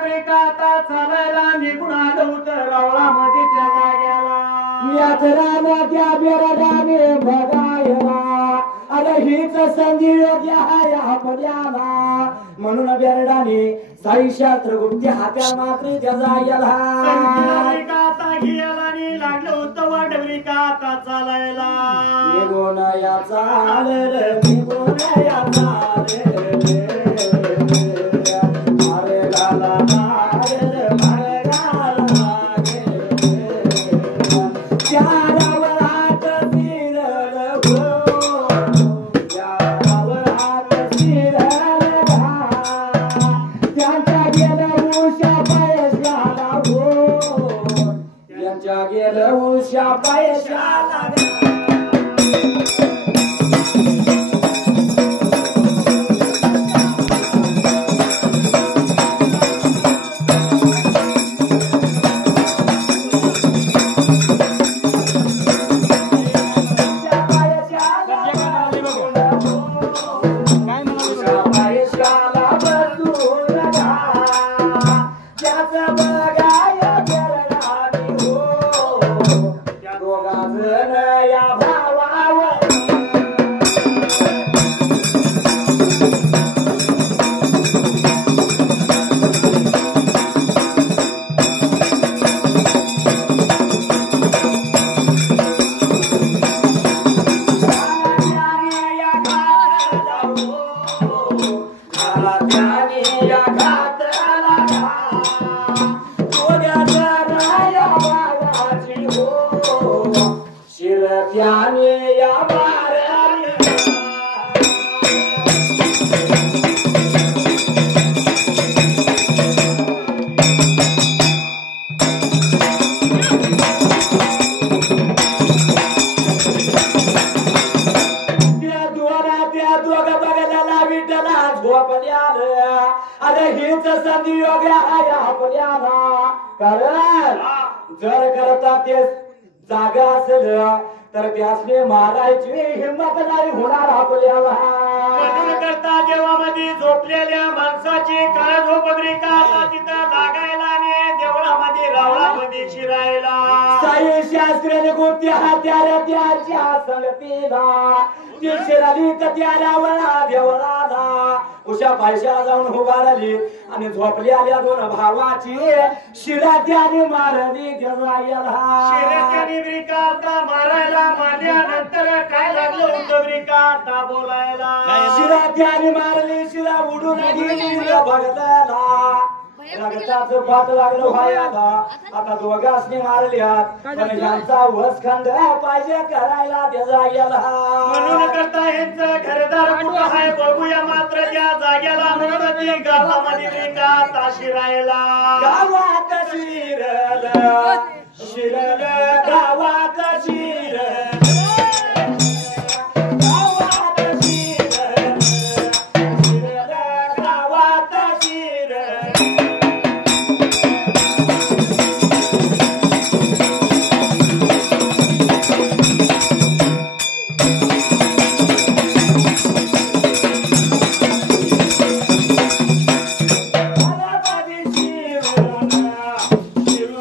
आता चालायला निघून आलो तर रावळामध्ये त्या जाग्याला यात्रा त्या बेरडाने बघायला अरे हीच संधी योग्य आहे आपल्याला म्हणून बेरडाने साईशास्त्र गुप्ती हात्या मात्र त्या जाग्याला आता घ्यायला आणि लागलं होतं वाढवली का आता चालायला निघून या चालेल निघून या चालेल मारे गाला गेलं उशा पायशाला जर करता ते जागा असेल तर त्यासने मारायची हिंमत नाही होणार आपल्याला करता देवामध्ये झोपलेल्या माणसाची काळ झोपद्रिका तिथं लागायला आणि देवळामध्ये रावळामध्ये शिरायला साई शास्त्रीय गोष्टी हात्याला त्याच्या संगतीला ती शिराली तर त्याला वळा देवळाला उशा पैशाला जाऊन उभारली आणि झोपली आल्या दोन भावाची शिरा त्याने मारली शिरात्याने ब्रिकाता मारायला मारल्यानंतर काय लागलं होतं ब्रिकाता बोलायला शिरा त्याने मारली शिरा उडून गेली भगताला रक्ताचं पाठ लागलं व्हायला आता दोघांनी मारल्यात पण यांचा वसखंड पाहिजे करायला त्या जाग्याला म्हणून करता यांचं घरदार कुठं आहे बघूया मात्र त्या जाग्याला म्हणून ती गावामध्ये ब्रिकाता शिरायला गावात शिरल शिरल गावात शिरल शिरल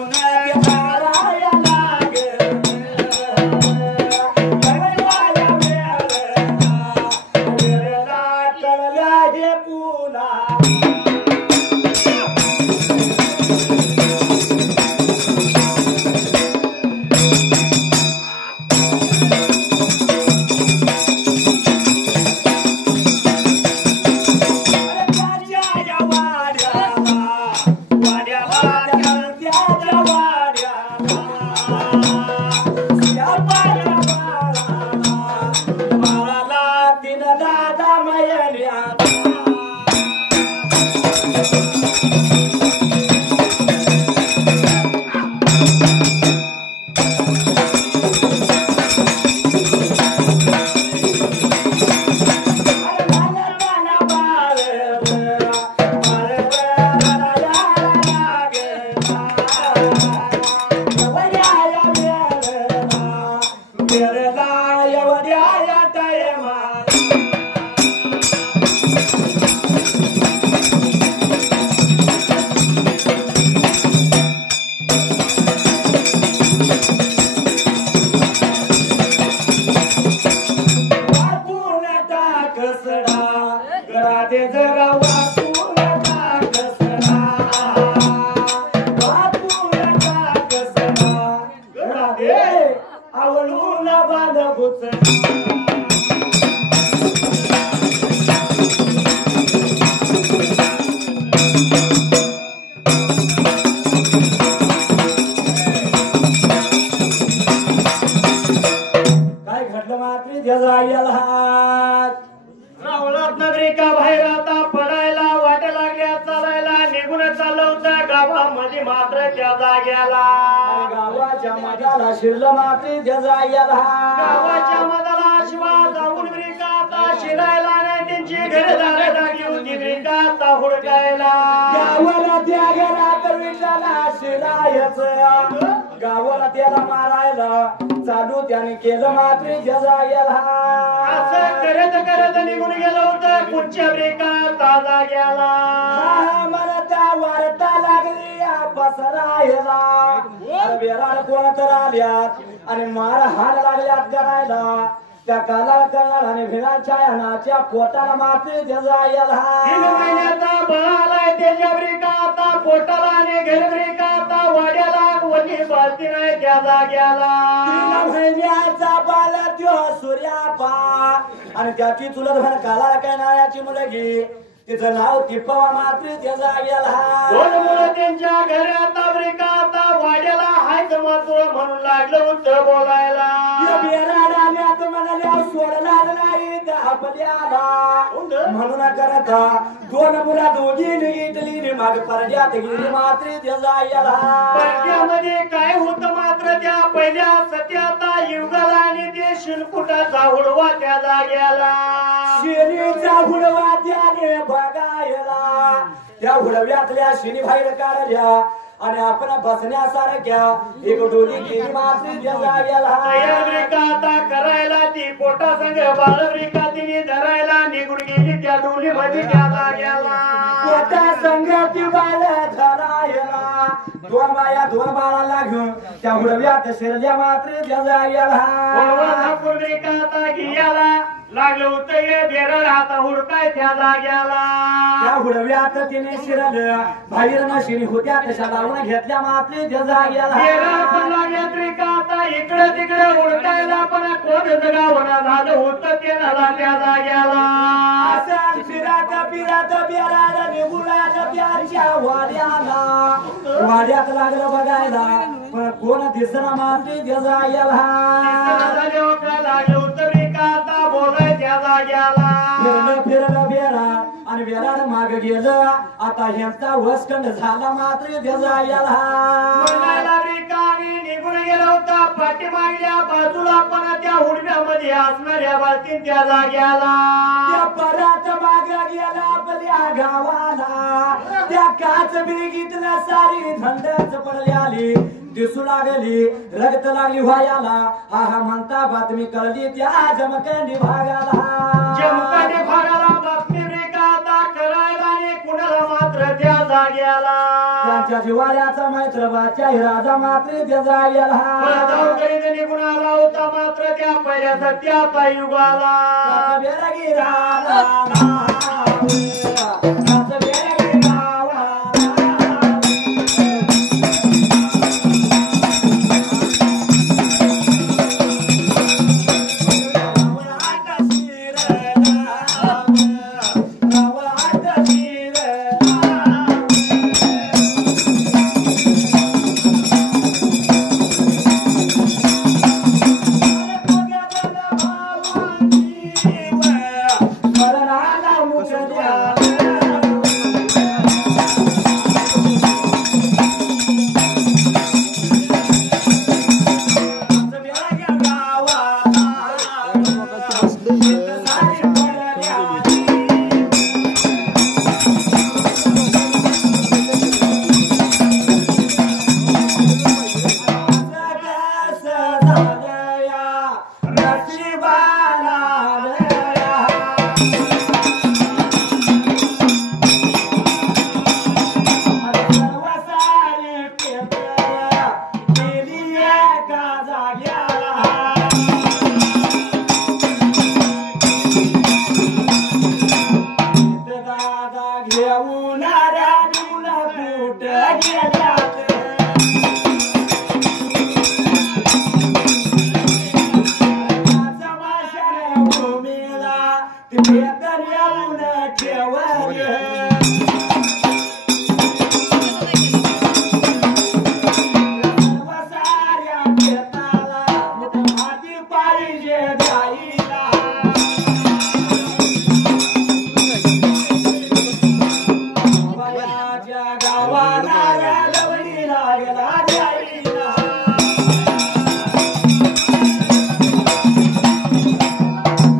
काय घडलं मात्र त्याचा याला हात रावणात नागरिका बाहेर आता पडायला वाट लागल्या चालायला निघून चाललं होतं गावामध्ये मात्र त्या जाग्याला गावाच्या मधाला शिरलं मात्र त्याचा याला गावाच्या मधाला शिवा जाऊन ब्रिका आता शिरायला नाही त्यांची घरदार लागली होती ब्रिका आता हुडकायला गावाला त्या गेला तर विचारला शिरायचं गावाला त्याला मारायला चालू त्याने केलं मात्र त्याचा याला असं करत करत निघून गेलो होतं पुढच्या ब्रेका ताजा गेला मरता वारता लागली पसरायला बेराड कोण तर आल्यात आणि मार हाल लागल्यात करायला त्या काला करणार आणि भिनाच्या यानाच्या पोटाला मात्र त्याचा याला 3 महिन्याचा बाळालाय त्याच्या ब्रेका आता पोटाला आणि घर ब्रेका आता वाड्याला वनी बालती नाही त्या जाग्याला 3 महिन्याचा बाला त्यो सूर्यापा आणि त्याची चुलत भर काला करणाऱ्याची मुलगी तिचं नाव टिपवा मात्र त्याचा गेला 2 मुलं त्यांच्या घरी आता ब्रेका आता वाड्याला हायच मात्र म्हणून लागलं होतं बोलायला बेराडाल्यात म्हणाल्या सोडणार नाही दाबल्याला म्हणून करत 2 मुला दोघी निघितली माग परड्यात गेली मात्र त्याचा गेला परड्यामध्ये काय होतं मात्र त्या पहिल्या सत्याता युगाला आणि ते शिलकुटाचा हुडवा त्या जाग्याला शिरीचा हुडवा त्याने बघायला त्या हुडव्यातल्या शिनी बाहेर काढल्या आणि आपण बसण्यासारख्या एक डोली गेली मात्र त्याचा गेला ब्रेका आता करायला ती पोटा संग बाळ ब्रेका तिने धरायला निघून गेली त्या डोली मध्ये त्या जाग्याला पोटा संग ती बाळ धरायला 2 बाया 2 बाळाला घेऊन त्या हुडव्यात शिरल्या मात्र त्याचा गेला ब्रेका आता घियाला लागलं होतं ये बेरड आता हुडकाय त्या जाग्याला त्या हुडव्यात तिने शिरलं बाहेर न शिरी होत्या तशा लावून घेतल्या मात्र त्याचा गेला आता इकडे तिकडे हुडकायला पण कोण जगावणा झालं होतं ते नला त्या जाग्याला असं फिरत फिरत बेराड निघून आलं त्याच्या वाड्याला वाड्यात लागलं बघायला पण कोण दिसना मात्र त्याचा गेला लागलं होतं ब्रेका आता बोलाय त्या जाग्याला फिरलं बेराड आणि बेराड माग गेलं आता ह्यांचा वसकंड झाला मात्र त्याचा गेला निघून गेला होता पाठीमागल्या बाजूला पण त्या हुडव्यामध्ये असणाऱ्या बालतीन त्या जाग्याला त्या परत माग गेला आपल्या गावाला त्या काच बिळगीतल्या सारी थंडच पडली आली दिसू लागली रक्त लागली व्हायला हा हा म्हणता बातमी कळली त्या जमखंडी भागाला जमखंडी भागाला बातमी ब्रेका आता करायला आणि कुणाला मात्र त्या जाग्याला त्यांच्या जिवाळ्याचा मैत्रबाच्या राजा मात्र त्या जाग्याला निघून आला होता मात्र त्या पहिल्या सत्याचा युगाला गवळी लागला द्यायला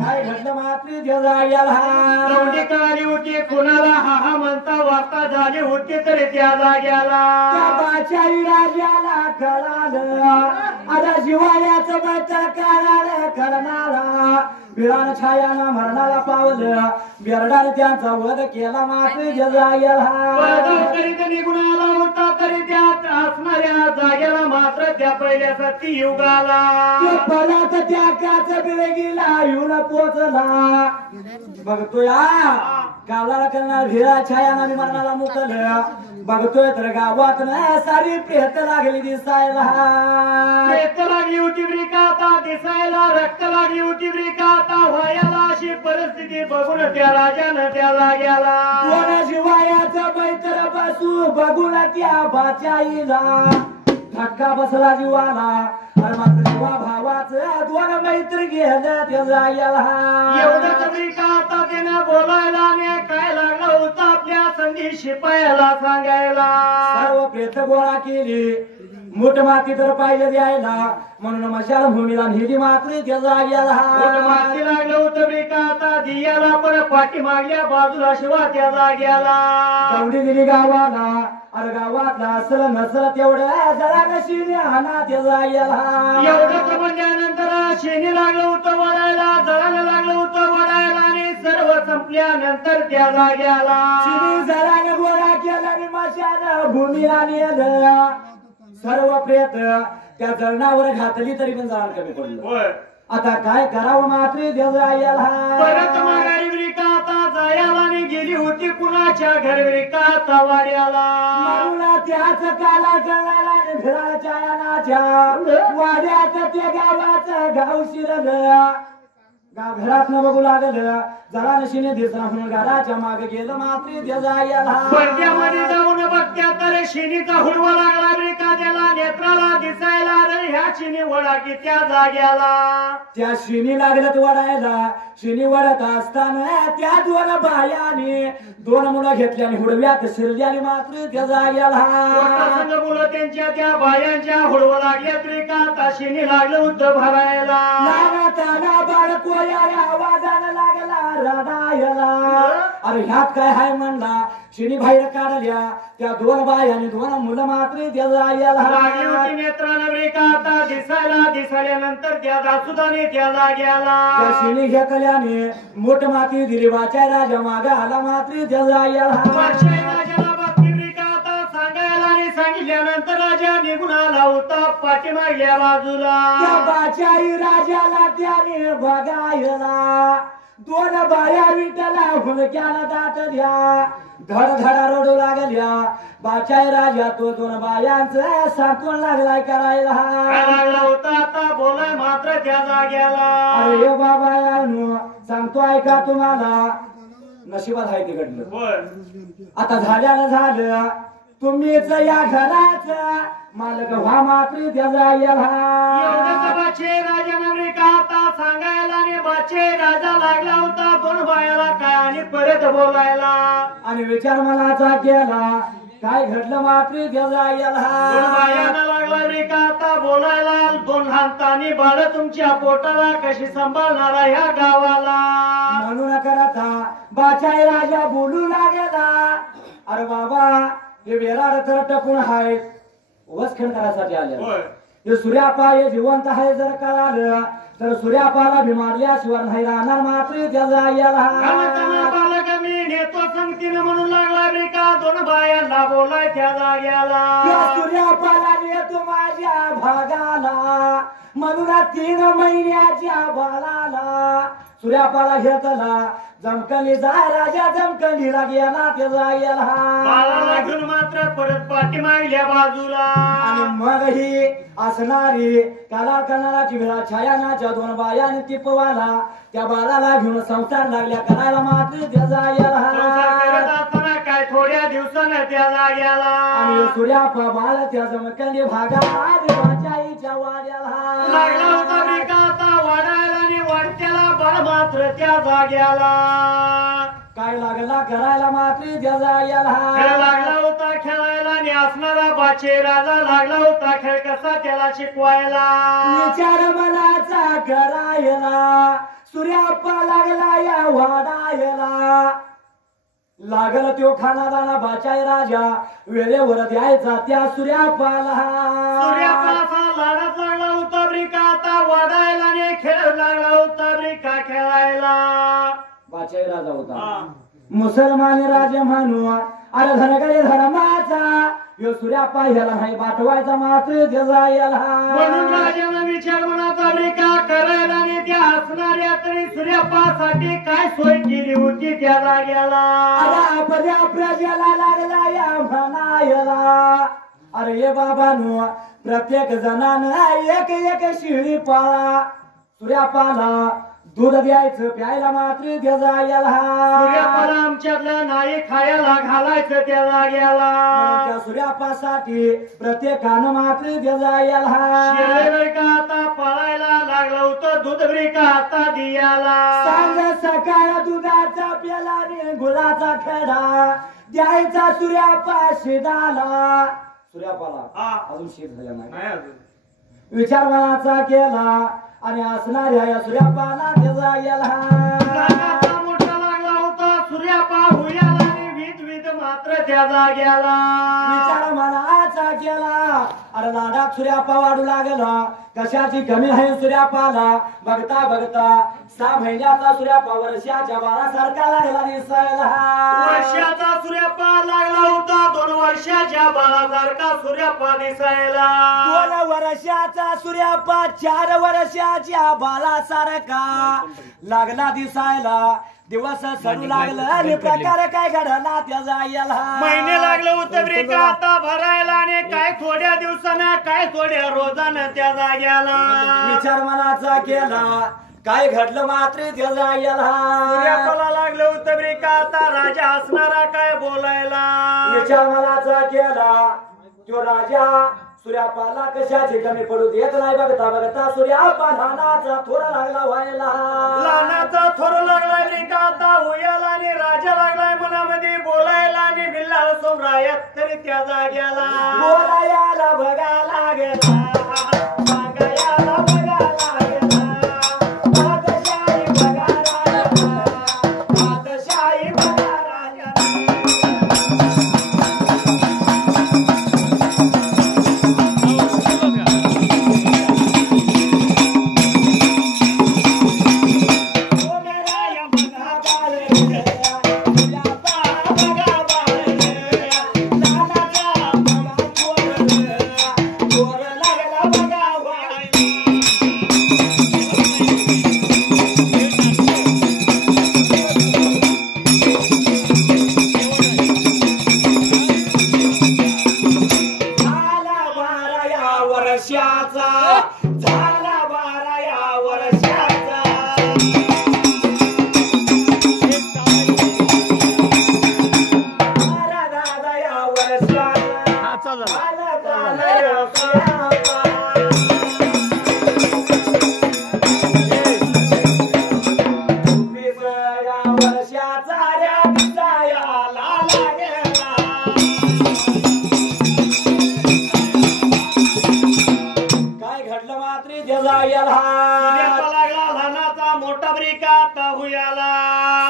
काय घडलं मात्री जगायला रवडी काळी होती कुणाला हा म्हणता वार्ता झाली होती तरी त्या जाग्याला बाचाई राजाला कळालं आता जिवाळ्याचं बच्चा काढायला करणारा बिरान छायानं मरणाला पावलं बेरडाने त्यांचा वध केला मात्र जगायला करीत निघून आला होता तरी त्यात असणाऱ्या जाग्याला मात्र त्या पहिल्या सती युगाला परत त्या काच बिळगीला येऊन पोचला बघतोय गावाला करणार भिरा छायानं मरणाला मुकलं बघतोय तर गावात सारी प्रेत लागली दिसायला प्रेत लागली होती ब्रिकाता दिसायला रक्त लागली होती ब्रिकाता व्हायला अशी परिस्थिती बघून त्या राजानं त्या जाग्याला दोन शिवायाचं बैतर बसू बघून त्या बाचाईला धक्का बसला जीवाला अरे मात्र जीवा भावाचं दोन मैत्र गेलं त्या जाग्याला एवढं ब्रिकाता त्यानं बोलायला आणि काय लागलं होतं आपल्या संधी शिपायाला सांगायला सर्व प्रेत गोळा केली मोठ माती तर पाहिजे द्यायला म्हणून मशाल भूमीला नेली मात्र त्या जाग्याला माती लागलं होतं ब्रिकाता दियाला पण पाठी मागल्या बाजूला शिवा त्या जाग्याला तेवढी दिली गावाला अरे गावातला असल नसल तेवढ्या जरा नशीने हाना त्या जाग्याला एवढं म्हणल्यानंतर शेणी लागलं होतं वडायला जळायला लागलं होतं वडायला आणि सर्व संपल्यानंतर त्या जाग्याला शिनी जराने गोळा केला आणि मशाल भूमीला नेलं सर्व प्रेत त्या जळणावर घातली तरी पण जळण कमी पडलं आता काय करावं मात्र देवायला परत माघारी ब्रिकाता जायला आणि गेली होती कुणाच्या घर ब्रिकाता वाड्याला म्हणून त्याच काला जळाला आणि घराच्या यानाच्या वाड्यात त्या गावाचं गाव शिरलं गाव घरात न बघू लागलं जरा नशीने दिसला म्हणून घराच्या मागे गेलं मात्र देवायला पडद्यामध्ये जाऊन बघत्या तर शिनीचा हुडवा लागला ब्रिकात्याला नेत्राला दिसायला रे ह्या शिनी वडा की त्या जाग्याला त्या शिनी लागलं वडायला शिनी वडत असताना त्या दोन बायाने दोन मुलं घेतली आणि हुडव्यात शिरल्याने मात्र त्या जाग्याला मुलं त्यांच्या त्या बायांच्या हुडवा लागल्या ब्रिकाता शिनी लागलं होतं भरायला लागताना बाळकोया आवाजाला लागला रडायला अरे ह्यात काय हाय म्हणला शिनी बाहेर काढल्या त्या दोन बायाने दोन मुलं मात्र त्या जाग्याला लागली होती नेत्रानं ब्रिकाता दिसायल्यानंतर त्या दासुदाने त्या जाग्याला त्या शिनी घेतल्याने मोठ माती दिली वाचाय राजा मागा आला मात्र त्या जाग्याला राजाला बातमी ब्रिकाता सांगायला आणि सांगितल्यानंतर राजा निघून आला होता पाठीमागल्या बाजूला त्या बाचाई राजाला त्याने बघायला दोन बाया विटला हुलक्याला दाटल्या धडधडा रडू लागल्या बाचाई राजा तो दोन बायांचं सांत्वन लागलाय करायला लागला होता आता बोलाय मात्र त्या जाग्याला अरे बाबा यानो सांगतो ऐका तुम्हाला नशिबात आहे ते घडलं आता झाल्यानं झालं तुम्हीच या घराचं मालक व्हा मात्र त्या जाग्याला बाचे राजानं ब्रिकाता सांगायला आणि बाचे राजा लागला होता दोन बायाला काय आणि परत बोलायला आणि विचार मनाचा केला काय घडलं मात्र त्या जाग्याला बायाला लागला ब्रिकाता बोलायला दोन हातांनी बाळ तुमच्या पोटाला कशी सांभाळणारा ह्या गावाला म्हणून करता बाचाई राजा बोलू लागला अरे बाबा हे वेराड तर टपून हाय वसखंड करायसाठी आले हे सूर्यापा हे जिवंत आहे जर कळालं तर सूर्यापाला भिमारल्याशिवाय नाही राहणार मात्र त्या जाग्याला बालक मी नेतो संगतीनं म्हणून लागला ब्रिका दोन बायांना बोलाय त्या जाग्याला सूर्यापाला नेतो माझ्या भागाला म्हणून 3 महिन्याच्या बाळाला सूर्यापाला घेतला जमकली जा राजा जमकलीला गेला त्या जाग्याला बाळाला घेऊन मात्र परत पाठी मागल्या बाजूला आणि मग ही असणारी काला करणाराची विरा छायानाच्या दोन बायाने टिपवाला त्या बाळाला घेऊन संसार लागल्या करायला मात्र त्या जाग्याला काय थोड्या दिवसानं त्या जाग्याला आणि सूर्यापा बाळ त्या जमकली भागात बाचाईच्या वाड्याला लागला होता ब्रिका आता वाढायला आणि वाढत्याला बाळ मात्र त्या जाग्याला काय लागला करायला मात्र त्याचा खेळ याला लागला होता खेळायला आणि असणारा बाचे राजा लागला होता खेळ कसा त्याला शिकवायला विचार मनाचा करायला सूर्याप्पा लागला या वाडायला लागल त्यो खानादाना बाचाय राजा वेळेवर द्यायचा त्या सूर्याप्पाला सूर्यापाचा लाडाच लागला होता ब्रिका आता वाढायला आणि खेळ लागला होता ब्रिका खेळायला बाचाय राजा होता हा. मुसलमान राजा म्हणू अरे धनगडे धर्माचा यो सूर्याप्पा ह्याला नाही पाठवायचा मात्र त्याचा याला म्हणून राजानं विचार मनाचा ब्रिका करायला आणि त्या हसणाऱ्या तरी सूर्यापासाठी काय सोय केली होती त्या जाग्याला अरे पद्या प्रजेला लागला या म्हणायला अरे ये बाबानो प्रत्येक जणानं एक एक शिळी पाळा सूर्यापाला दूध द्यायचं प्यायला मात्र त्याचा याला सूर्यापाला आमच्यातलं नाही खायला घालायचं त्या जाग्याला त्या सूर्यापासाठी प्रत्येकानं मात्र त्याचा याला शिळेवर का आता पळायला लागलं होतं दूध ब्रिका आता दियाला सांग सकाळ दुधाचा प्याला आणि गुलाचा खडा द्यायचा सूर्यापा शिदाला सूर्यापाला हा. अजून शीत झाला नाही नाही अजून. विचार मनाचा केला आणि असणाऱ्या या सूर्यापाला त्याचा याला नागाचा मोठा लागला होता सूर्यापा हुयाला आणि विध विध मात्र त्या जाग्याला विचार मनाचा केला अरे लाडात सूर्यापा वाढू लागला कशाची कमी आहे सूर्यापाला बघता बघता 6 महिन्याचा सूर्यापा वर्षाच्या बाळासारखा लागला दिसायला वर्षाचा सूर्यापा लागला होता 2 वर्षाच्या बाळासारखा सूर्यापा दिसायला 2 वर्षाचा सूर्यापा 4 वर्षाच्या बाळासारखा लागला दिसायला दिवस सरू लागलं आणि प्रकार काय घडला त्याचा याला महिने लागले होते ब्रेक आता भरायला आणि काय थोड्या दिवसानं काय थोड्या रोजानं त्या जाग्याला विचार मनाचा केला काय घडलं मात्र त्याचा याला सूर्यापाला लागलं होतं ब्रेक आता राजा असणारा काय बोलायला विचार मनाचा केला तो राजा सूर्यापाला कशाची कमी पडू देत नाही बघता बघता सूर्यापा लहानाचा थोडा लागला व्हायला लहानाचा थोर लागलाय ब्रेक आता उयाला आणि राजा लागलाय मनामध्ये बोलायला आणि बिल्ला सोमरायात तरी त्या जाग्याला बोलायला बघा लागला सांगायला बघा लागला बादशाही बघा लागला बादशाही बघा लागला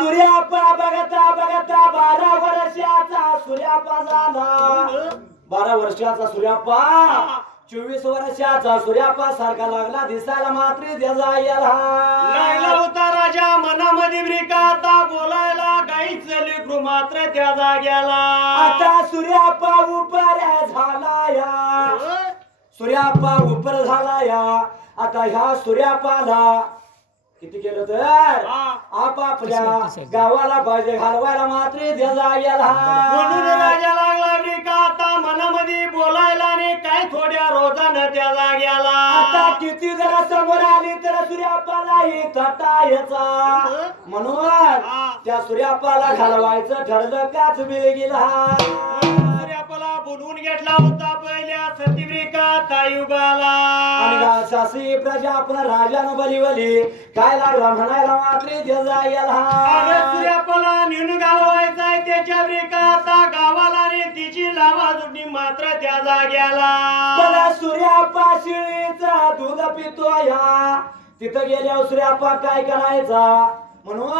सूर्यापा बघता बघता 12 वर्षाचा सूर्यापा झाला 12 वर्षाचा सूर्यापा 24 वर्षाचा सूर्यापा सारखा लागला दिसायला मात्र त्याचा याला लागला होता राजा मनामध्ये ब्रेक आता बोलायला काहीच लेकरू मात्र त्या जाग्याला आता सूर्यापा उपर झाला या सूर्यापा उपर झाला या आता ह्या सूर्यापाला किती केलं तर आपापल्या गावाला पाहिजे घालवायला मात्र त्याचा याला म्हणून राजा लागला ब्रेक आता मनामध्ये बोलायला आणि काय थोड्या रोजानं त्या जाग्याला आता किती जरा समोर आली तर सूर्यापाला तटायचा म्हणून त्या सूर्यापाला घालवायचं ठरलं काच वेळ गेला सूर्यापाला बोलवून पेटला होता पहिल्या सतीव्रिका युगाला आणि सासी प्रजा पुन्हा राजानं बलिवली काय लागला म्हणायला मात्र देजा गेला सूर्यापाला नेऊन घालवायचाय त्याच्या ब्रेकाचा गावाला आणि तिची लावा जुडी मात्र त्या जाग्याला मला सूर्यापा शिळीचा दूध पितो या तिथं गेल्यावर सूर्यापा काय करायचा म्हणून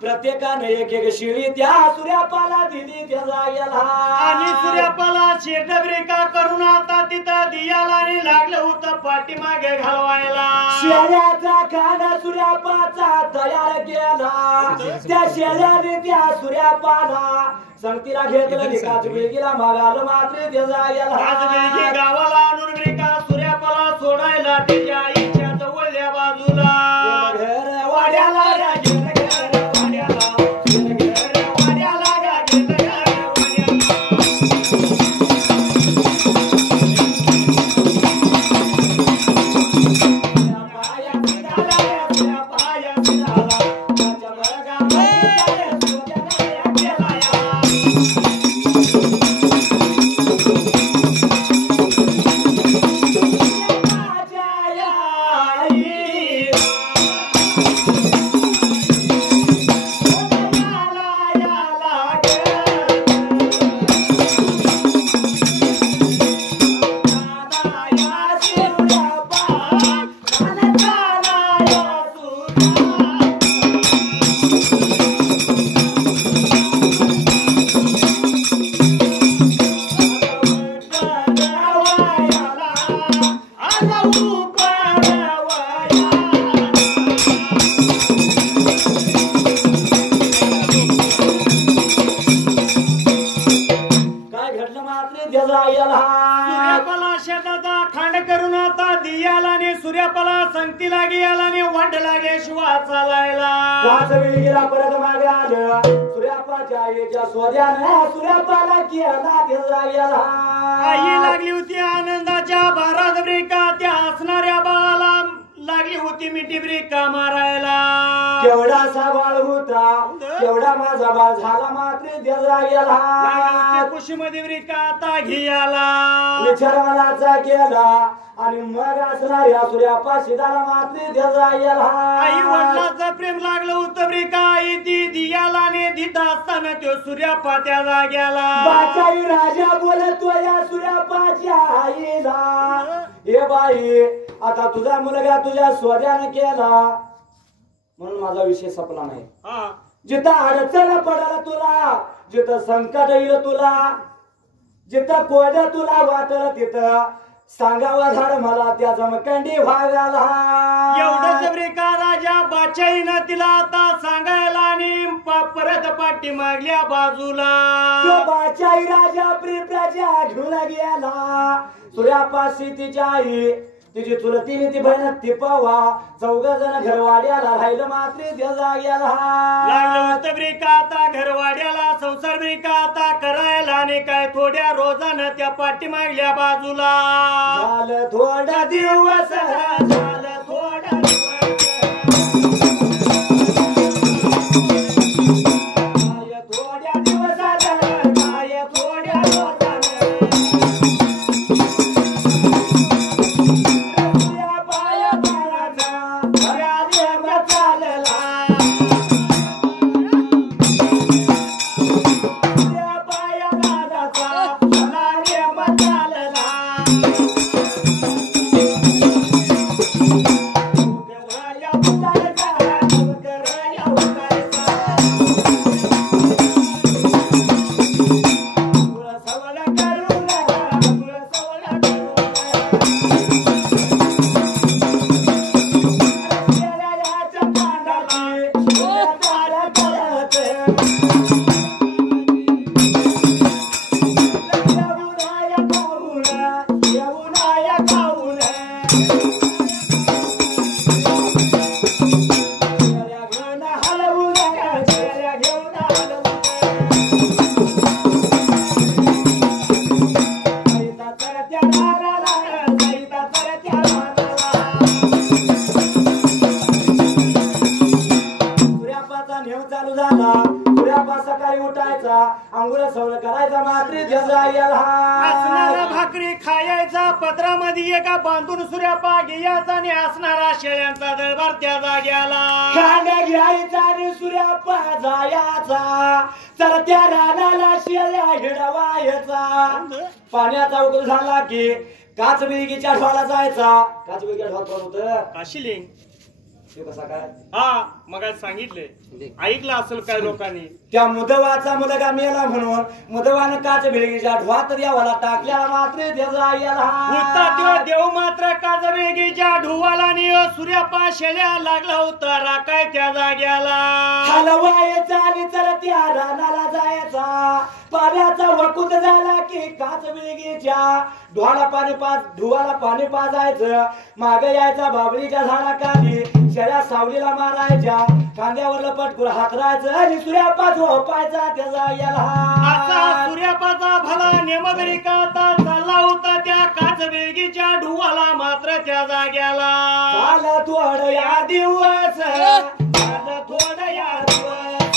प्रत्येकाने एक एक शिळी त्या सूर्यापाला दिली त्या जाग्याला आणि सूर्यापाला शेट ब्रेका करून आता तिथं दियाला आणि लागलं होतं पाठीमागे घालवायला शेळ्याचा खाना सूर्यापाचा तयार केला त्या शेळ्याने त्या सूर्यापाला संगतीला घेतलं एकाच वेगीला मागाल मात्र त्या जाग्याला गावाला आणून ब्रेका सूर्यापाला सोडायला त्याच्या आईच्या जवळल्या बाजूला वाड्याला सूर्यापाला शेताचा खांड करून आता दियाला आणि सूर्यापाला संगती लागे याला आणि वाट लागे शिवा चालायला परत मागे आलं सूर्यापाच्या आईच्या सोद्यानं सूर्यापाला केला गेला आई लागली होती आनंदाच्या भारात ब्रेका त्या असणाऱ्या बाळाला लागली होती मिठी ब्रेका मारायला केवढा बाळ होता केवढा माझा बाळ झाला मात्र देजा गेला कुशीमध्ये ब्रेका आता घियाला विचार मनाचा केला आणि मग असणाऱ्या सूर्यापाशी झाला मात्र देजा गेला आई वडिलाचं प्रेम लागलं होतं ब्रेका आई ती दियाला आणि दिता असताना तो सूर्यापा त्या जाग्याला बाचाई राजा बोलतो या सूर्यापाच्या आईला ए बाई आता तुझा मुलगा तुझ्या सोद्यानं केला म्हणून माझा विषय संपला नाही जिथं अडचण पडला तुला जिथं संकट येईल तुला जिथं कोड तुला वाटल तिथं सांगावं झाड मला त्या जमकंडी व्हाव्याला एवढंच ब्रेका राजा बाचाईनं तिला आता सांगायला आणि परत पाठी मागल्या बाजूला बाचाई राजा प्रजा घेऊन गेला सूर्यापाशी तिच्या आई तिची चुलतीने ती बहीण तिपवा चौघ जण घरवाड्याला राहिलं मात्र देजा गेला लागलं होतं ब्रेका आता घरवाड्याला संसार ब्रेका आता करायला आणि काय थोड्या रोजानं त्या पाठी मागल्या बाजूला झालं थोडा दिवस झालं थोडा असणाऱ्या भाकरी खायचा पत्रामध्ये एका बांधून सूर्यापा घ्यायचा आणि असणारा शेळ्यांचा दरबार त्या जाग्याला कांदा घ्यायचा आणि सूर्यापा जायचा तर त्या रानाला शेळ्या हिडवायचा पाण्याचा उकल झाला की काचबिळगीच्या ढोला जायचा काचबिळगीच्या ढोल कोण होतं काशिलिंग ते कसा काय हा मग सांगितले ऐकलं असेल काय लोकांनी त्या मुदवाचा मुलगा मेला म्हणून मुदवानं काचबिळगीच्या ढोळात देवाला टाकल्या मात्र त्याचा होता याला तो देव मात्र काजवेगीच्या ढुवाला आणि सूर्यापा शेळ्या लागला होता राखाय त्या जाग्याला हलवायचा आणि तर त्या रानाला जायचा पाण्याचा वकूत झाला की काचबिळगीच्या ढुवाला पाणी पाजायचं मागे यायचा बाबळीच्या झाडाखाली शेळ्या सावलीला मारायच्या कांद्यावर लपटकुर हातरायचं आणि सूर्यापा झोपायचा त्याचा असा याला सूर्यापाचा भला नेमदरिकाता चालला होता त्या काचवेगीच्या ढुवाला मात्र त्या जाग्याला झालं थोडं या दिवस झालं थोडं या दिवस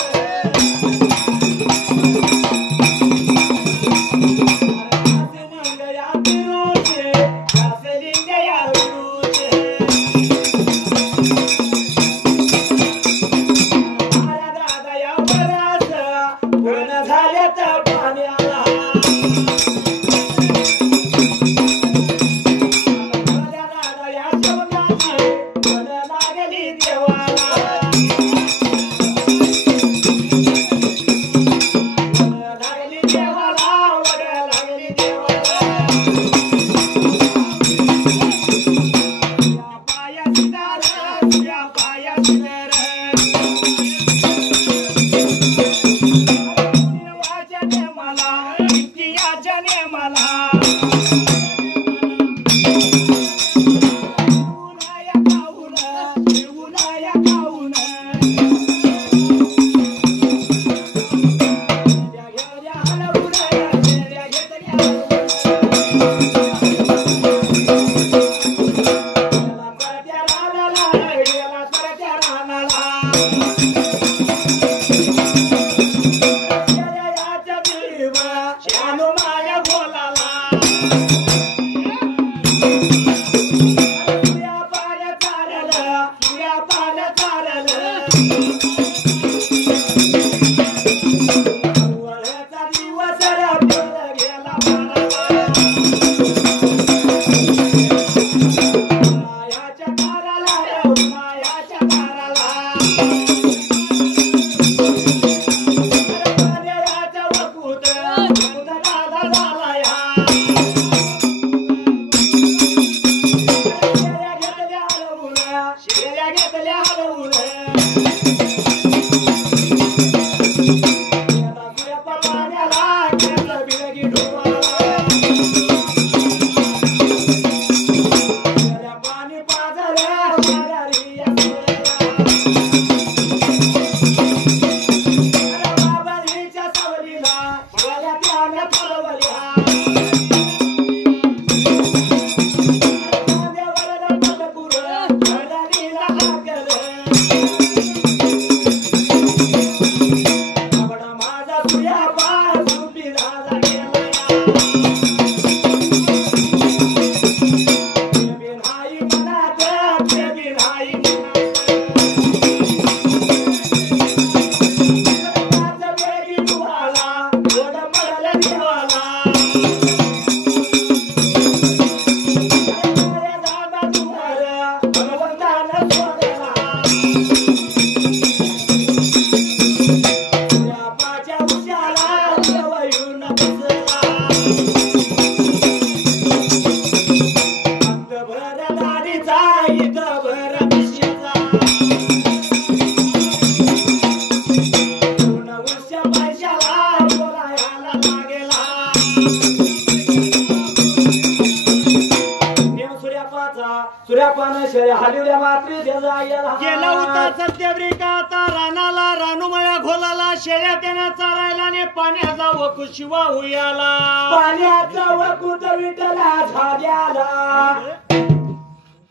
सूर्यापान शेळ्या हलवल्या मात्र त्याचा याला गेला होता सत्यव्रिका आता रानाला रानुमया घोलाला शेळ्या त्याने चारायला ने पाण्याचा वकू शिवा हुयाला पाण्याचा वकूत विटला झाल्याला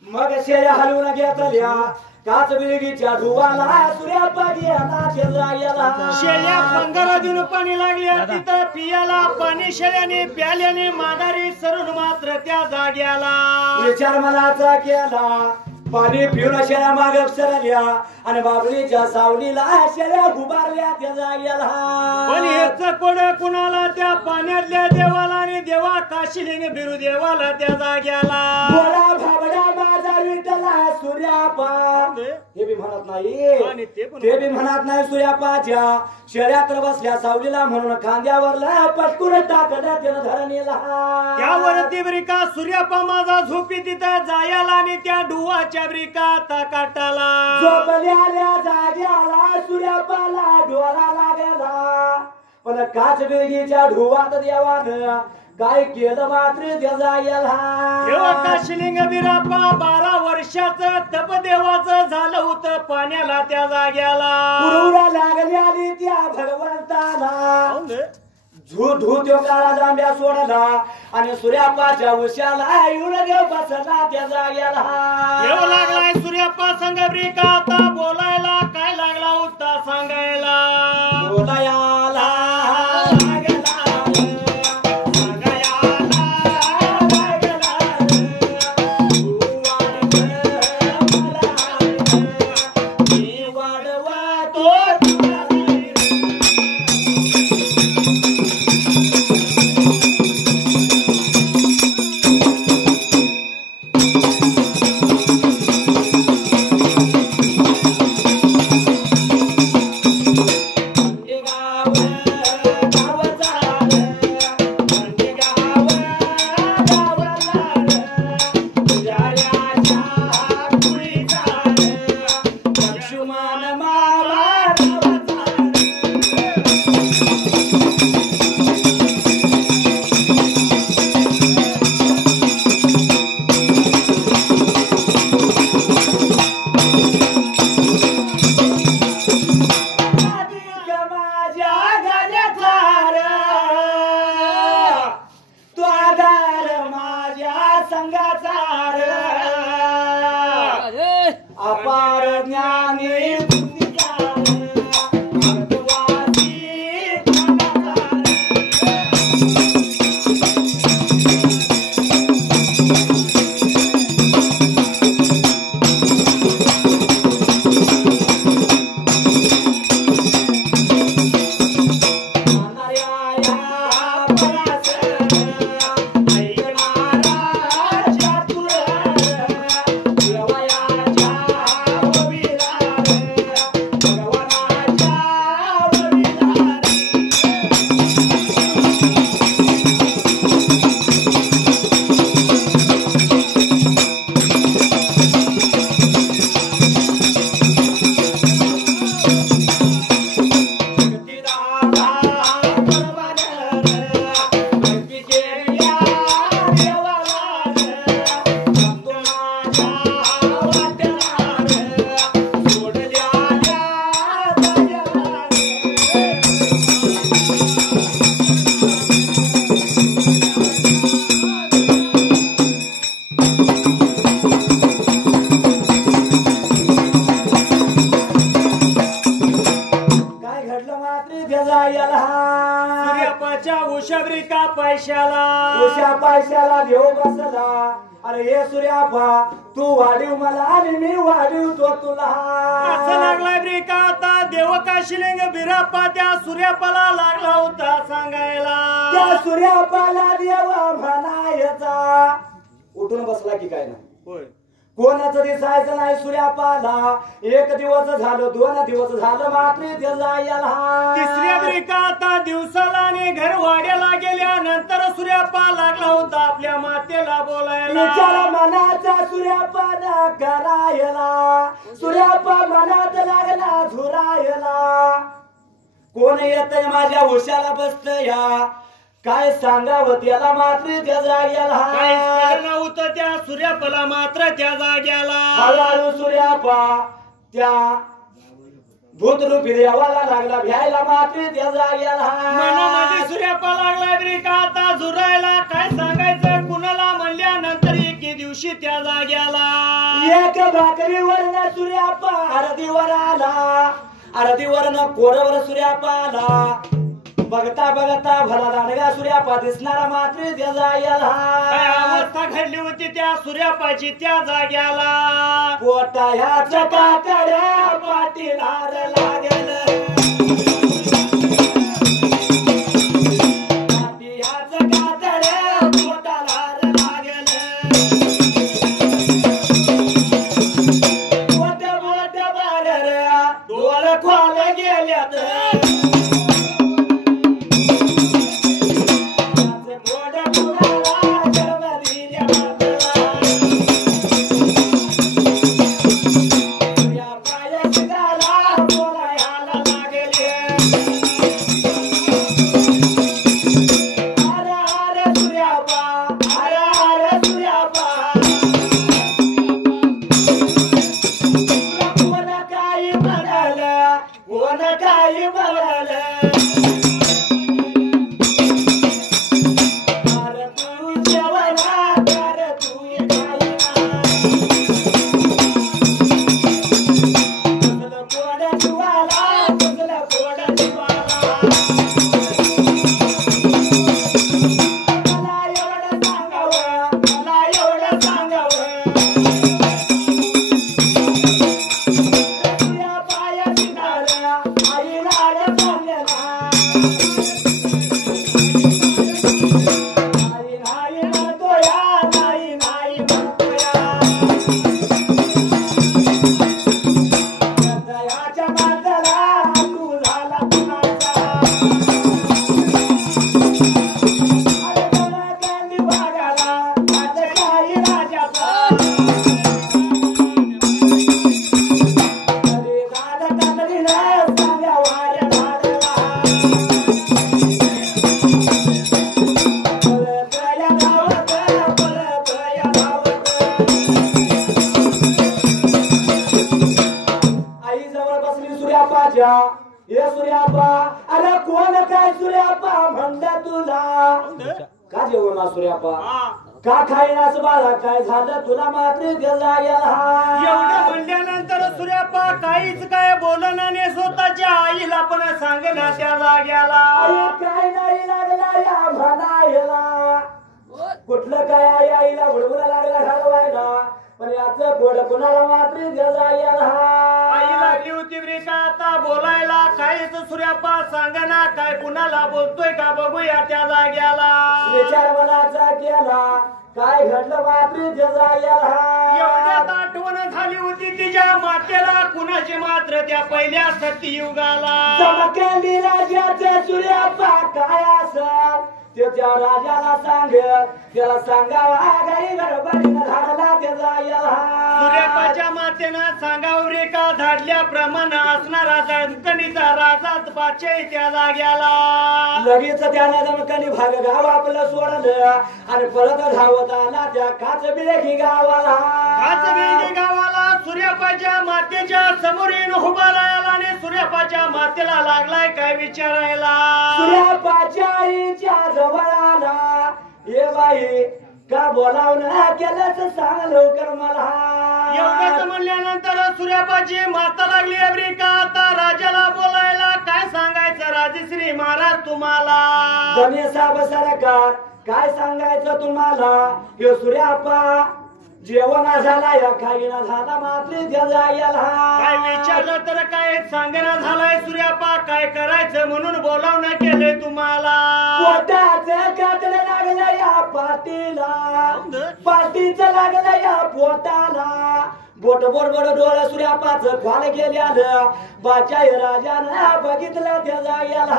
मग शेळ्या हलवून घेतल्या काच बिळगीच्या ढुवाला सूर्यापा गेला त्याचा याला शेळ्या 15 दिन पाणी लागल्या तिथं पियाला पाणी शेळ्याने प्याल्याने माघारी सरून मात्र त्या जाग्याला विचार मनाचा केला पाणी पिऊन शेळ्या माग सरल्या आणि बाबळीच्या सावलीला शेळ्या उभारल्या त्या जाग्याला पण हेच कोड कुणाला त्या पाण्यातल्या देवाला आणि देवा काशिलिंग बिरू देवाला त्या जाग्याला बोला भाबडा माझा विठला सूर्यापा हे बी म्हणत नाही ते बी म्हणत नाही सूर्यापाच्या शेळ्या तर बसल्या सावलीला म्हणून खांद्यावरला पटकून टाकल्या त्यानं धरणीला त्यावरती ब्रिका सूर्यापा माझा झोपी तिथं जायला आणि त्या डुवाच्या ब्रिका आता काटाला झोपल्याल्या जाग्याला सूर्यापाला डोळा लागला पण काच बिरगीच्या ढुवात देवानं काय केलं मात्र त्या जाग्याला देवा काशिलिंग बिरापा 12 वर्षाचं तप देवाचं झालं होतं पाण्याला त्या जाग्याला पुरवरा लागल्याने त्या भगवंताला झूठू त्यो काळा जांभ्या सोडला आणि सूर्यापाच्या उशाला येऊन देव बसला त्या जाग्याला देव लागलाय सूर्यापा संग ब्रिका आता बोलायला काय लागला होता सांगायला बोलायला अपार ज्ञानी सूर्यापाच्या उशाब्रिका पैशाला उशा पैशाला देव बसला अरे हे सूर्यापा तू वाढीव मला आणि मी वाढीव तो तुला असं लागलाय ब्रिका आता देव काशिलिंग बिरापा त्या सूर्यापाला लागला होता सांगायला त्या सूर्यापाला देवा म्हणायचा उठून बसला की काय नाही होय कोणाचं दिसायचं नाही सूर्यापाला 1 दिवस झालं 2 दिवस झालं मात्र जायला तिसऱ्या ब्रिका आता दिवसाला आणि घर वाड्याला गेल्यानंतर सूर्यापा लागला होता आपल्या मातेला बोलायला विचार मनाचा सूर्यापाला करायला सूर्यापा मनात लागला झुरायला कोण येत माझ्या उशाला बसत या काय सांगावं त्याला मात्र त्या जाग्याला काहीच नव्हतं त्या सूर्यापाला मात्र त्या जाग्याला हळूहळू सूर्यापा त्या भूतरूपी देवाला लागला भ्यायला मात्र त्या जाग्याला मनामध्ये सूर्यापा लागला ब्रिका आता झुरायला काय सांगायचं कुणाला म्हणल्यानंतर एके दिवशी त्या जाग्याला एक भाकरीवर सूर्यापा आरतीवर आला आरतीवर कोरवर सूर्यापा आला बघता बघता भला दांडगा सूर्यापा दिसणारा मात्र त्या जाग्याला घडली होती त्या सूर्यापाची त्या जाग्याला पोटायाच्या कातड्या पाटीलार लागल पाटियाच्या कातड्या पोटालार लागल मोठ मोठ बारर डोळ खोल गेल्यात ये सूर्यापा अरे कोण काय सूर्यापा म्हणलं तुला का जेवण सूर्यापा का खाईनास बाळा काय झालं तुला मात्र गेला एवढं म्हणल्यानंतर सूर्यापा काहीच काय बोलना ने स्वतःच्या आईला पण सांगना त्या जाग्याला काय नाही लागला या म्हणायला कुठलं काय आईला बुडबुडा लागला घालवायला पण याचं गोड कुणाला मात्र गेला आई लागली होती रे का आता बोलायला काहीच सूर्यापा सांगना काय कुणाला बोलतोय का बघूया त्या जाग्याला विचार मनाचा केला काय घडलं मात्र एवढ्यात आठवण झाली होती तिच्या मातेला कुणाची मात्र त्या पहिल्या सत्ययुगाला चमकली राजाचे सूर्यापा काय असल त्याच्या राजाला सांगेल त्याला सांगावा गाई गडबडीनं झाडला त्याचा सूर्यापाच्या मातेनं सांगाव रे का धाडल्याप्रमाणे असणारा दणकणीचा राजाच पाचे त्या जाग्याला लगेच त्यानं दणकणी भाग गाव आपलं सोडलं आणि परत धावत आला त्या काचबिळेगी गावाला गावाला सूर्यापाच्या मातेच्या समोर येऊन उभा राहिला आणि सूर्यापाच्या मातेला लागलाय काय विचारायला सूर्यापाच्या आईच्या जवळ आला ये बाई का बोलावणं केलंच सांग लवकर मला एवढंच म्हणल्यानंतर सूर्यापाची माता लागली अमेरिका आता राजाला बोलायला काय सांगायचं राजश्री महाराज तुम्हाला गणेशा सरकार काय सांगायचं तुम्हाला हे सूर्यापा जेवणा झाला या खाईना झाला मात्र काय विचारलं तर काय सांगणं झालाय सूर्यापा काय करायचं म्हणून बोलावणं केलंय तुम्हाला पोटाचं कातडं लागलं या पाटीला पाटीचं लागलं या पोटाला बोट बोट बोट डोळं सूर्यापाचं खाल गेल्यानं बाच्या राजानं बघितलं त्या जाग्याला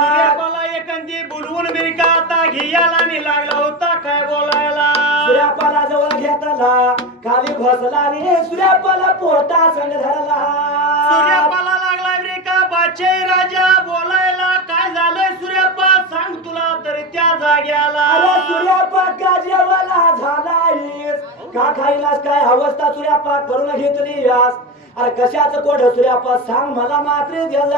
सूर्यापाला एखादी बोलवून बिरका आता घियाला आणि लागला होता काय बोलायला सूर्यापाला जवळ घेतला खाली बसला आणि सूर्यापाला पोटा संग धरला सूर्यापाला लागला बिरका बाचे राजा बोलायला काय झालंय सूर्यापा सांग तुला तरी त्या जाग्याला अरे सूर्यापा का जेवायला झालायस का खाईलास काय अवस्था सूर्यापा करून घेतली यास अरे कशाचं कोड सूर्यापा सांग मला मात्र तुझं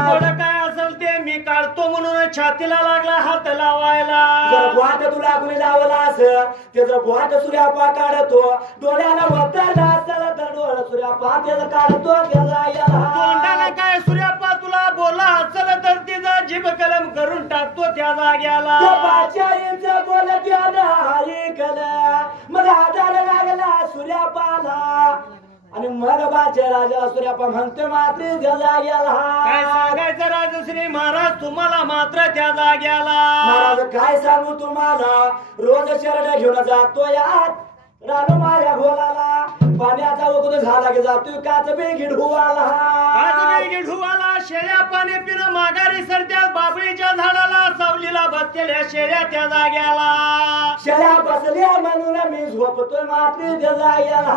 कोड काय असेल ते मी काढतो म्हणून छातीला लागला हात लावायला जर वाट तुला कुणी लावला असं त्याचं वाट सूर्यापा काढतो डोळ्याला वतरला असेल तर डोळा सूर्यापा त्याचं काढतो तोंडाला काय सूर्यापा तुला बोला असेल तर तिचा जीभ कलम करून टाकतो त्या जाग्याला बोल त्यानं आई सूर्यापाला आणि मग बाच्या राजा सूर्यापा म्हणतो मात्र त्या जाग्याला काय सांगायचं राजश्री महाराज तुम्हाला मात्र त्या जाग्याला महाराज काय सांगू तुम्हाला रोज शरड घेऊन जातो यात रानू माझ्या घोलाला पाण्याचा उगद झाला की जातोय काच बेगी ढुवाला ढुवाला शेळ्या पाणी पिणं माघारी सरत्या बाबळीच्या झाडाला सावलीला बसलेल्या शेळ्या त्या जाग्याला शेळ्या बसल्या म्हणून मी झोपतोय मात्र त्या जाग्याला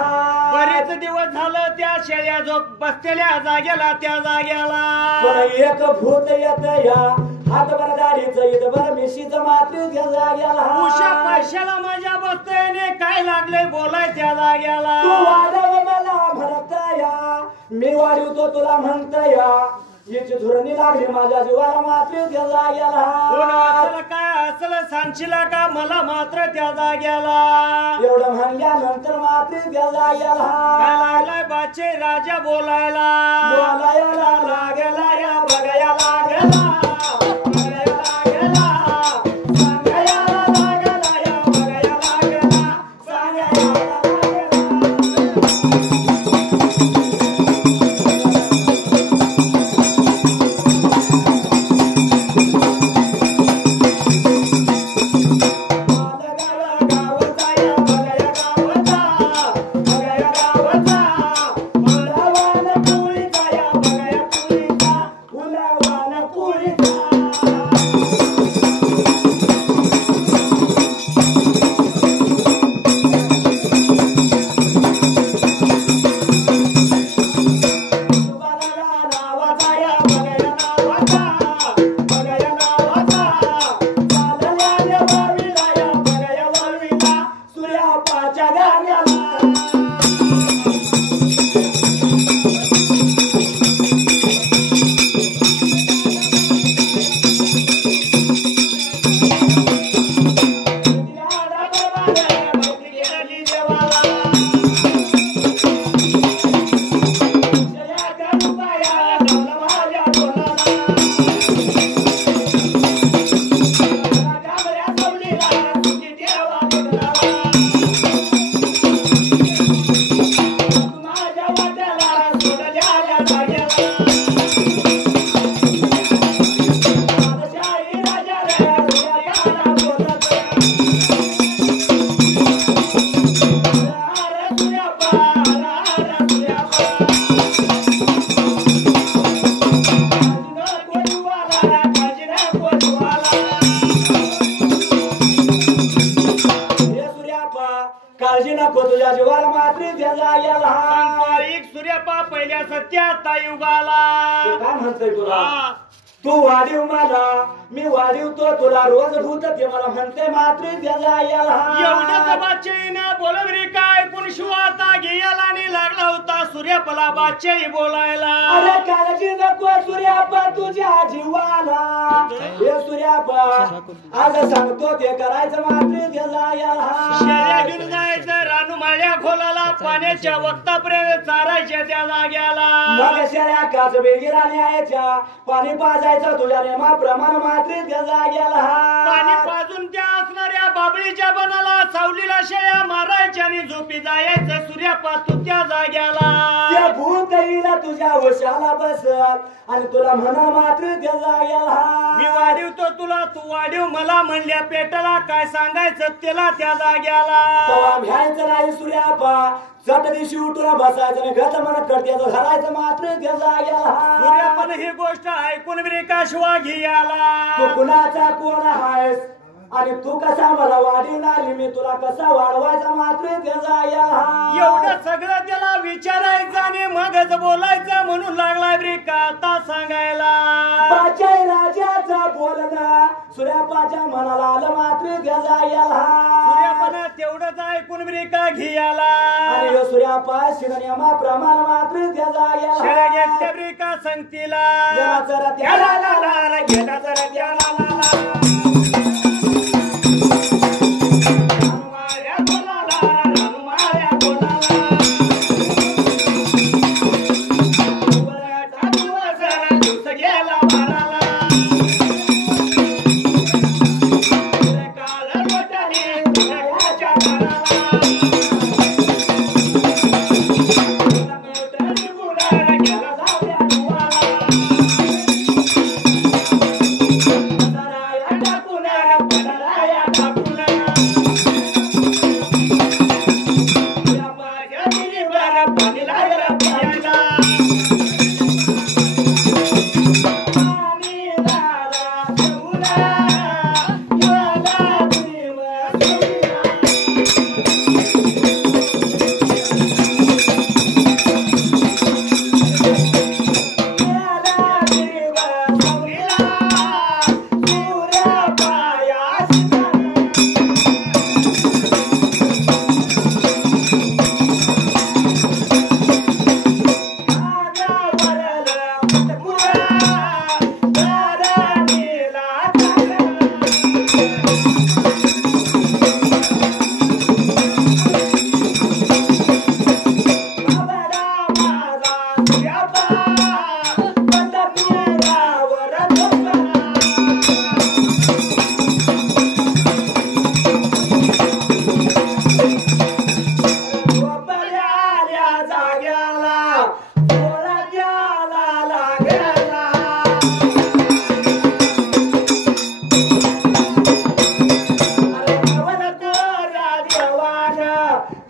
बरेच दिवस झालं त्या शेळ्या झोप बसलेल्या जाग्याला त्या जाग्याला पण एक भूत येत या हातभर दाढीचं इथभर मिशीचं मात्र त्या जाग्याला उशा पैशाला माझ्या बसतेने काय लागले बोलाय त्या जाग्याला तू वाढव मला म्हणत या मी वाढवतो तुला म्हणत या याची धुरणी लागली माझ्या जीवाला मात्र त्या जाग्याला असलं काय असलं सांगशीला का मला मात्र त्या जाग्याला एवढं म्हणल्यानंतर मात्र त्या जाग्याला काय लागलाय बाचे राजा बोलायला बोलायला लागला या बघायला लागला काळजी नको तुझ्या जीवाला मात्र त्या जाग्याला सूर्यपा पहिल्या सत्यात युगाला काय म्हणतोय तुला तू वाढीव मला मी वाढीवतो तुला रोज भूत ते मला म्हणते मात्र त्या जाग्याला एवढ्याच बादशाहीनं बोलवरी काय कोण शिवाता घ्यायला आणि लागला होता सूर्यपला बादशाही बोलायला अरे काळजी नको सूर्यापा तुझ्या जीवाला हे सूर्यापा आज सांगतो ते करायचं मात्र त्या जाग्याला शेळ्या घेऊन जायचं रानू माळ्या खोलाला पाण्याच्या वक्तापर्यंत चारायच्या त्या जाग्याला मग शेळ्या काच बेगिरा न्यायच्या पाणी पाजायचं तुझ्या नेमाप्रमाणे मात्र त्या जाग्याला पाणी पाजून त्या असणाऱ्या बाबळीच्या बनाला सावलीला शेळ्या मारायच्या आणि झोपी जायचं सूर्यापा तू त्या जाग्याला त्या भूत येईल तुझ्या वशाला बसत आणि तुला म्हणा मात्र त्या जाग्याला मी वाढवतो तुला तू वाढीव मला म्हणल्या पेटाला काय सांगायचं त्याला त्या जाग्याला तवा घ्यायचं नाही सूर्यापा चट दिवशी उठून बसायचं आणि गत म्हणत करत्याचं घालायचं मात्र त्या जाग्याला सूर्यापन ही गोष्ट ऐकून विका शिवा घ्यायला तू कुणाचा कोण आहेस आणि तू कसा मला वाढवणार मी तुला कसा वाढवायचा मात्र त्या जाग्याला एवढं सगळं त्याला विचारायचं आणि मगच बोलायचं म्हणून लागलाय ब्रिका आता सांगायला बाचाई राजाचा बोलणं सूर्यापाच्या मनाला आलं मात्र त्या जाग्याला सूर्यापन तेवढंच ऐकून ब्रिका घ्यायला आणि सूर्यापा शिवनियमा प्रमाण मात्र त्या जाग्याला शेळ्या घेतल्या ब्रिका संगतीला गेला जरा त्याला गेला जरा त्याला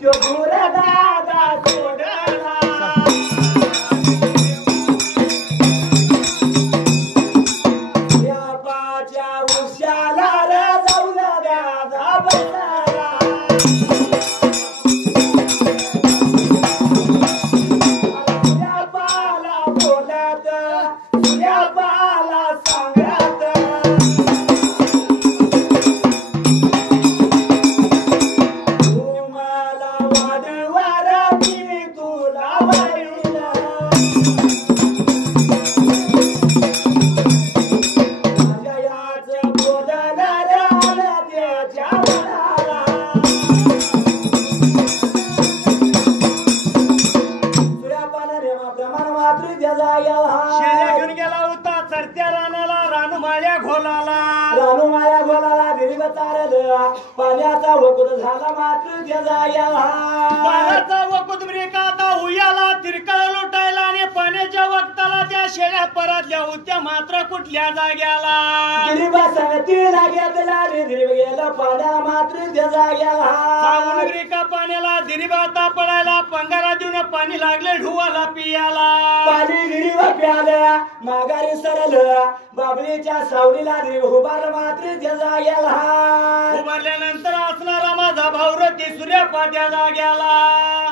त्यो गुर दादा सोडला यापाच्या उशाला रे जाऊ दादा बसाला यापाला बोलत यापाला सांगत तुम्हाला वाडवार मी तुला वाढीला शेळ्या घेऊन गेला होता चरत्या रानाला रानूमाळ्या घोलाला रानूमाळ्या गोलाला दिली चारलं पाण्याचा वकुत झाला मात्र त्याचा पाण्याचा वकुत ब्रेकाचा उयाला तिरकळ लुटायला आणि पाण्याच्या वक्ताला त्या शेळ्या परतल्या होत्या मात्र कुठल्या जाग्याला दिलीबा सांगतीला घेतला रे दिलीब गेला पाण्या मात्र त्याचा सावून ब्रेका पाण्याला दिरीबाता पडायला पंगारा देऊन पाणी लागले ढुवाला पियाला पाणी गिरीवर प्याला माघारी सरलं बाबळीच्या सावलीला देव उभारलं मात्र त्याचा उभारल्यानंतर असणारा माझा भाऊरती सूर्यपात्या जाग्याला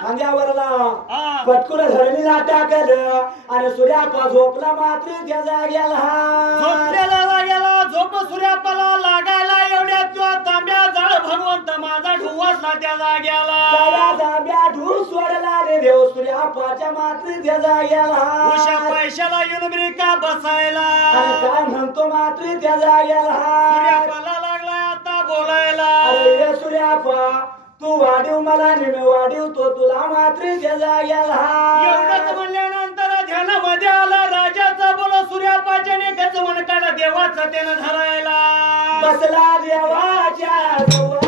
अंगावरला हा. पटकून धरणीला टाकलं आणि सूर्यापा झोपला मात्र त्याचा झोपलेला जाग्याला झोप सूर्यापाला लागायला एवढ्या तुझ्या तांब्या जाळ भगवंत माझा ढुवासला त्या जाग्याला जांब्या ढू सोडला रे देव सूर्यापाच्या मात्र त्याचा उशा पैशाला येऊन ब्रेका बसायला काय म्हणतो मात्र त्याचा सूर्यापाला लागलाय आता बोलायला अरे सूर्यापा तू वाढीव मला निमे वाढीव तो तुला मात्र त्याचा एवढंच म्हणल्यानंतर ध्यानामध्ये आला राजाचा बोल सूर्यापाच्या नेखच मन काढा देवाचा त्यानं धरायला बसला देवाच्या जवळ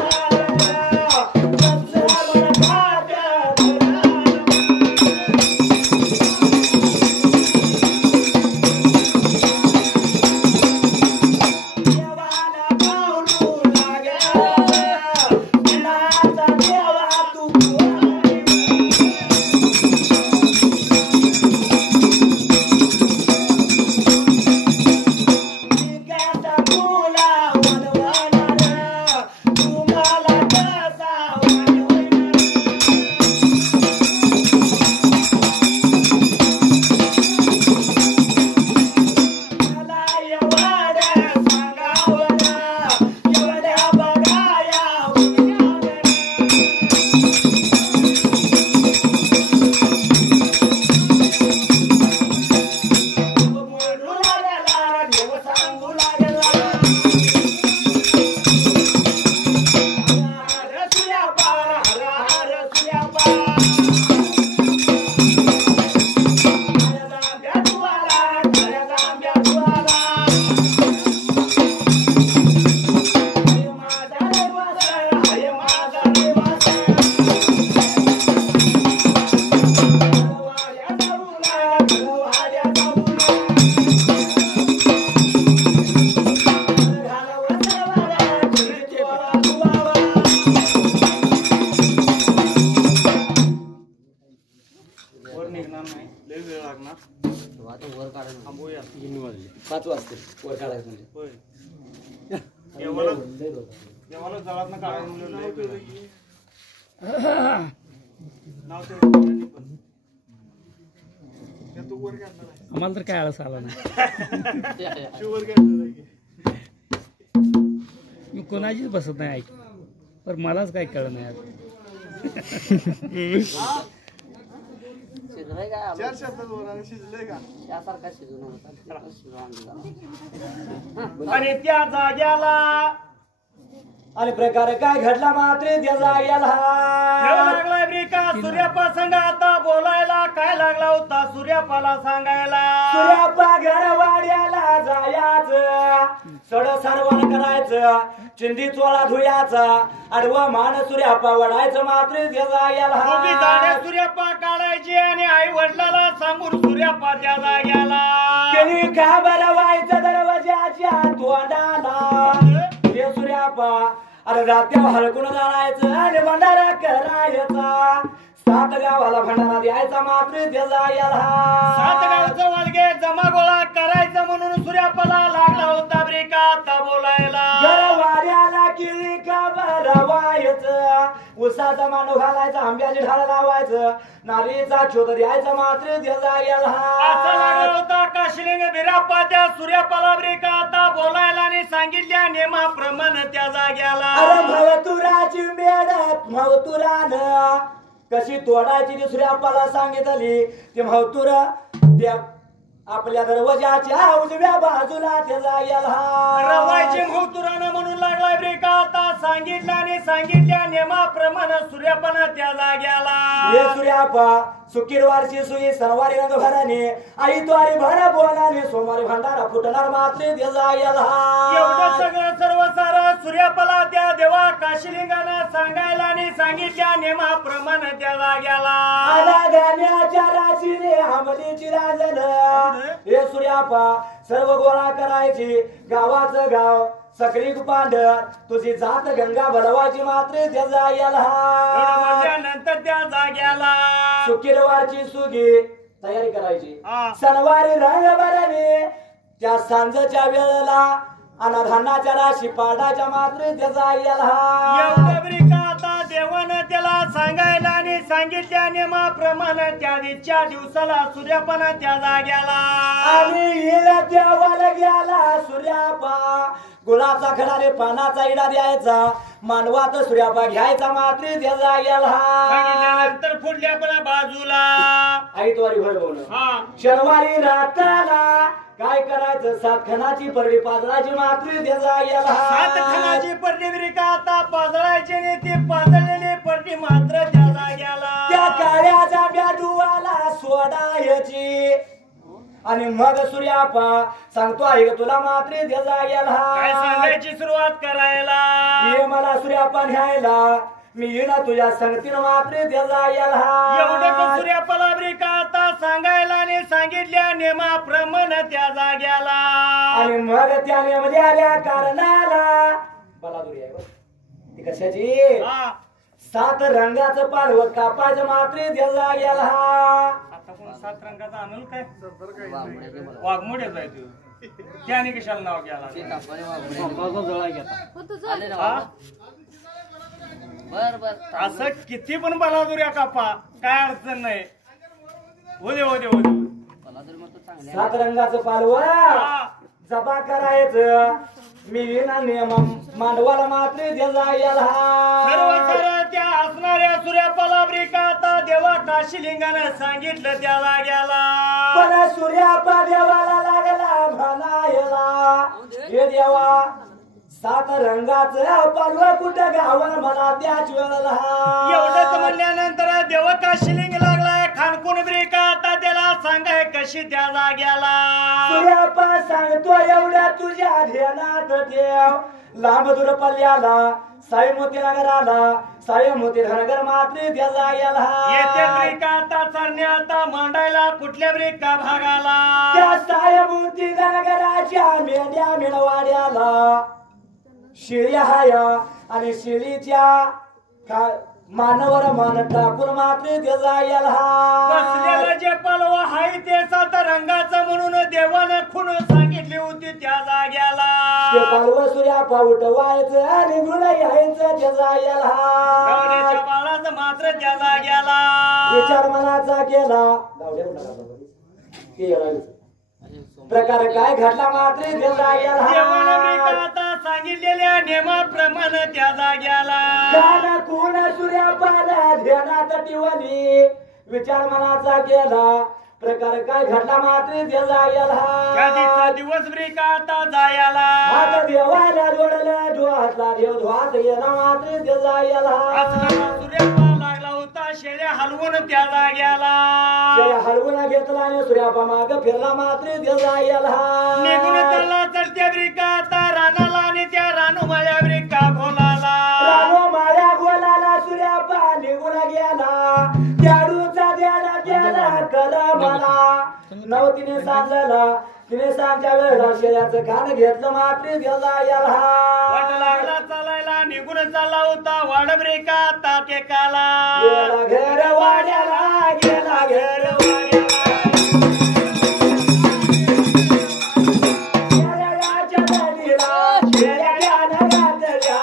पाच वाजते वर काढायचं म्हणजे देवाला जळात काढायला आम्हाला तर काय आळस आला नाही मी कोणाचीच बसत नाही ऐक पण मलाच काय कळलं नाही आता आणि त्या जाग्याला आणि प्रकार काय घडला मात्र त्या जाग्याला लागलाय ब्रेका सूर्यापा संग आता बोलायला काय लागला होता सूर्यापाला सांगायला सूर्यापा घरवाड्याला जायचं सड सारवण करायचं चिंदी चोळा धुयाचा आडवा मान सूर्यापा वडायचं मात्र त्या जाग्याला सूर्यापा काढायची आणि आई वडिलाला सांगून सूर्यापा त्या जाग्याला केली का बरं व्हायचं दरवाजाच्या तोंडाला हे सूर्यापा अरे रात्या हलकून जायचं आणि भंडारा करायचा 7 गावाला भंडारा द्यायचा मात्र त्याला 7 याला गावचं वालगे जमा गोळा करायचं म्हणून सूर्यापाला लागला होता ब्रिका आता बोलायला वाऱ्याला किळी का भरवायचं उसाचा मांडव घालायचा आंब्याची ढाळ लावायचं नारीचा शोध द्यायचा मात्र त्याला असा लागला याला होता काशिलिंग बिराप्पा त्या सूर्यापाला ब्रिका आता बोलायला आणि सांगितल्या नेमाप्रमाणे त्या जाग्याला अरे भवतुराची मेडत भवतुरान कशी तोडायची दुसऱ्यापाला सांगितली ते भवतुर त्या आपल्या दरवाजाच्या उजव्या बाजूला त्या जाग्याला रवायची मुहतुरानं म्हणून लागलाय ब्रेका आता सांगितलं आणि सांगितल्या नेमाप्रमाणे सूर्यापणा त्या जाग्याला हे सूर्यापा शुक्रवारची सुई सणवारी रंग भराने आई द्वारे भरा बोलाने सोमवारी भंडारा फुटणार मात्र त्या जाग्याला एवढं सगळं सर्व सारं सूर्यापला त्या देवा काशिलिंगानं सांगायला आणि सांगितल्या नेमाप्रमाणे त्या जाग्याला आला गाण्याच्या राशीने आंबलीची राजन हे सूर्यापा सर्व गोळा करायची गावाचं गाव सकरी पांढर तुझी जात गंगा बलवाची मात्र त्या जाग्याला नंतर त्या जाग्याला शुक्रवारची सुगी तयारी करायची हा. सणवारी रंग भराने त्या सांजच्या वेळेला अनाधानाच्या राशी पाडाच्या मात्र त्या जाग्याला एवढं ब्रिका आता देवानं त्याला सांगायला आणि सांगितल्या नेमाप्रमाणे त्या दिवच्या दिवसाला सूर्यापणा त्या जाग्याला आणि हिला देवाला गेला सूर्यापा गुलाचा खडाने पानाचा इडा द्यायचा मानवात सूर्यापा घ्यायचा मात्र त्या जाग्याला सांगितल्यानंतर पुढल्या पण बाजूला आईतवारी भरवणं हा शनिवारी रात्राला काय करायचं 7 खणाची परडी पाजराची मात्र त्या जाग्याला 7 खणाची पडली ब्रिका आता पाजळायची आणि ती पाजळलेली पडली मात्र त्या जाग्याला त्या काळ्या जांभ्या डुवाला सोडायची आणि मग सूर्यापा सांगतो आहे तुला मात्र त्या काय जाग्याला सांगायची सुरुवात करायला ये मला सूर्यापा न्यायला मी येईन तुझ्या संगतीनं मात्र त्या जाग्याला एवढं सूर्यापला ब्रिका आता सांगायला आणि सांगितल्या नेमाप्रमाणे त्या जाग्याला आणि मग त्या नेमल्या आल्या कारणाला बलादुरी आहे बघ. ती कशाची हा. 7 रंगाचं पालव कापायचं मात्र त्या जाग्याला आता कोण 7 रंगाचा आणल काय वाघमोड्याच आहे तू त्याने कशाला नाव घ्यायला हा? असं किती पण बलादुऱ्या कापा काय अडचण नाही होते 7 रंगाचं पालव जबा करायचं मी येईन नियम मांडवाला मात्र त्या जाग्याला सर्व खरं त्या असणाऱ्या सूर्यापाला ब्रिका आता देवा काशिलिंगानं सांगितलं त्या जाग्याला पण सूर्यापा देवाला लागला म्हणायला हे देवा 7 रंगाचं पालव कुठं गावाला मला त्याच वेळेला एवढंच म्हणल्यानंतर देव काशिलिंग लागलाय खानकुन ब्रिका आता त्याला सांगाय कशी त्या जाग्याला सूर्यापा सांगतो एवढ्या तुझ्या ध्यानात ठेव लांब दूर पल्ल्याला साई मोती नगराला साई मोती नगर मात्र त्या येते जाग्याला ब्रिका आता चरण्या आता मांडायला कुठल्या ब्रिका भागाला त्या साई मोती नगराच्या मेंढ्या मिळवाड्याला शिळ्या हाया आणि शिळीच्या मानवर मान टाकून मात्र त्या जाग्याला बसलेलं जे पालव हाय ते 7 रंगाचं म्हणून देवानं खून सांगितली होती त्या जाग्याला ते पालव सूर्यापा उठवायचं आणि गुण यायचं त्या जाग्याला गवळीच्या बाळाचं मात्र त्या जाग्याला विचार मनाचा केला गावड्या उठाला बाबा. ते येणारच. प्रकार काय घडला मात्र त्या देवानं ब्रिका जाग्याला आता सांगितलेल्या नेमाप्रमाणे त्या जाग्याला काना कोण सूर्यापाला ध्यानात ठेवली विचार मनाचा केला प्रकार काय घडला मात्र त्या जाग्याला कधीचा दिवस ब्रिका आता जायला हात देवाला जोडलं डोहातला देव धुवात गेला मात्र त्या जाग्याला असणारा सूर्यापा लागला होता शेळ्या हलवून त्या जाग्याला हलवून घेतला आणि सूर्यापा माग फिरला मात्र त्या जाग्याला निघून चालला चढत्या ब्रिका आता रानाला आणि त्या रानूमाळ्या ब्रिका खोलाला रानो माळ्या गोलाला सूर्यापा निघून गेला त्याडूचा द्याला त्याला कला मला नवतीने सांगला तिने सांगच्या वेळेला शेळ्याचं कान घेतलं मात्र त्या वाट जाग्याला लागला चालायला निघून चालला होता वाडबरेका ताटेकाला गेला घर वाड्याला गेला घर वाड्याला शेळ्याच्या नदीला शेळ्या नगातल्या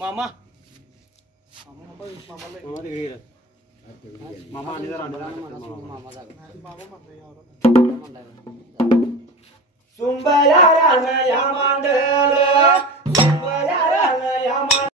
मामा सुंबया रान या मांडल